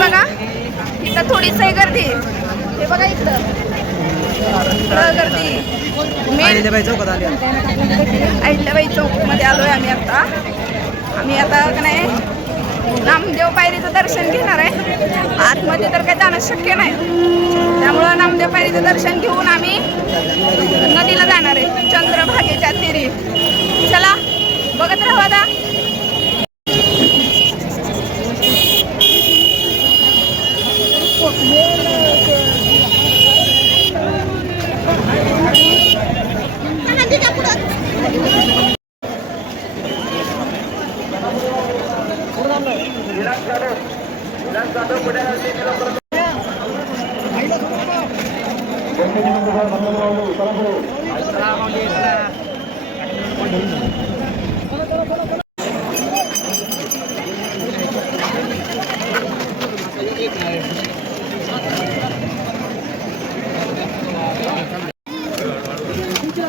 बघा इथं थोडीच आहे गर्दी. हे बघा इथं गर्दी. अहिल्याबाई चौकात आली. अहिल्याबाई चौकमध्ये आलोय आम्ही आता का नाही नामदेव पायरीचं दर्शन घेणार आहे. आतमध्ये तर काही जाणं शक्य नाही, त्यामुळं नामदेव पायरीचं दर्शन घेऊन आम्ही नदीला जाणार आहे चंद्रभागेच्या तीरी. चला बघत राहू आता.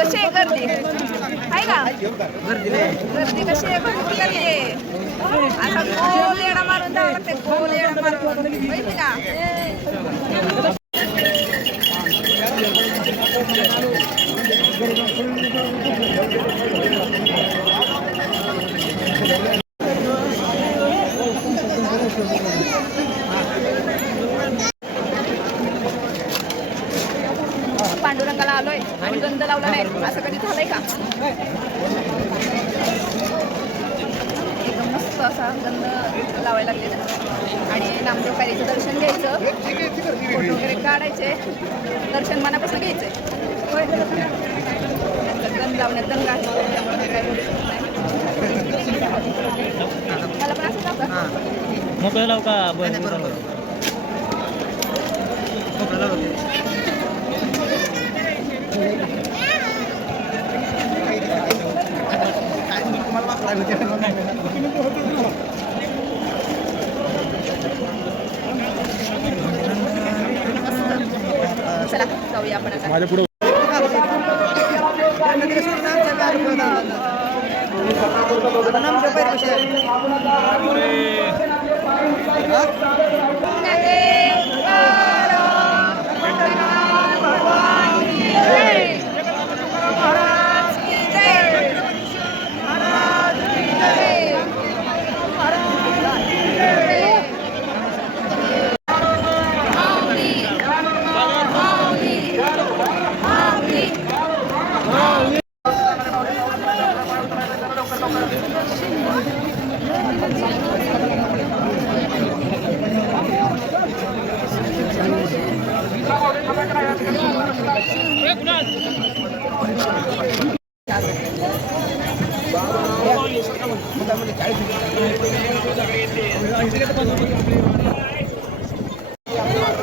कशी आहे गर्दी आहे का? गर्दी कशी आहे? भरपूर गर्दी आहे. आता गोल येडा मारून जावं लागते, गोल येडा मारून माहिती का? पांडुरंगाला आलोय आणि गंध लावला नाही, असं कधी झालंय का? एकदम मस्त असा गंध लावायला लागले आणि नामदेव पायरीचं दर्शन घ्यायचं, फोटो वगैरे काढायचे, दर्शन मनापासून घ्यायचंय. होय, गंध लावण्यात दंगा आहे, त्यामुळे काय बोलू शकत नाही. मला पण असं जातं मोकळं लाव का? बरोबर चला जाऊया आपण आता. माझ्या पुढे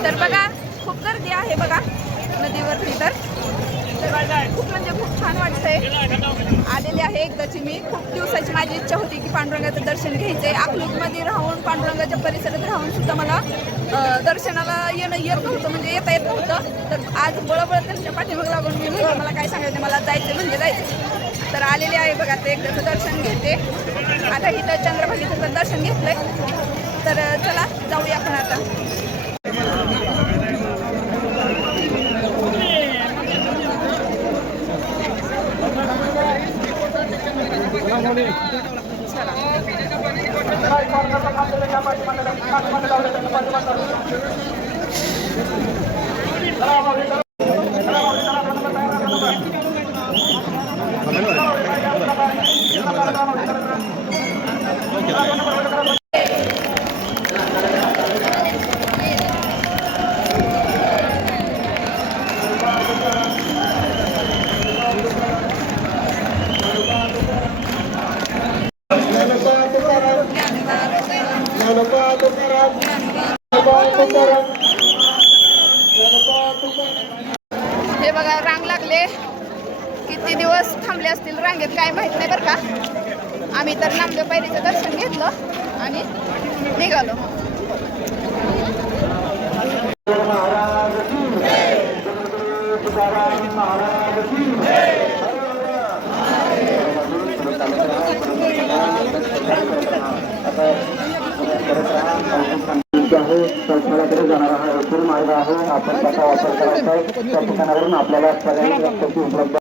तर बघा खूप गर्दी आहे बघा नदीवरती. तर खूप म्हणजे खूप छान वाटतंय. आलेली आहे एकदाची मी. खूप दिवसाची माझी इच्छा होती की पांडुरंगाचं दर्शन घ्यायचंय. अकलूजमध्ये राहून पांडुरंगाच्या परिसरात राहून सुद्धा मला दर्शनाला येणं येत नव्हतं, म्हणजे येता येत नव्हतं. तर आज बळबळ त्यांच्या पाठीमागे लागून मी म्हणजे मला काय सांगायचं, मला जायचं म्हणजे जायचं. तर आलेले आहे बघा, ते एकदाचं दर्शन घेते. आता इथं चंद्रभागेचं दर्शन घेतलंय. तर चला जाऊया आपण आता. हे बघा रांग लागले. किती दिवस थांबले असतील रांगेत काय माहित नाही बरं का. आम्ही तर नामदेव पायरीचं दर्शन घेतलं आणि निघालो. स्थळाकडे जाणारा हा एकूण मार्ग आहे. आपण त्याचा वापर करायचा आहे. त्या ठिकाणावरून आपल्याला सगळ्यांची उपलब्ध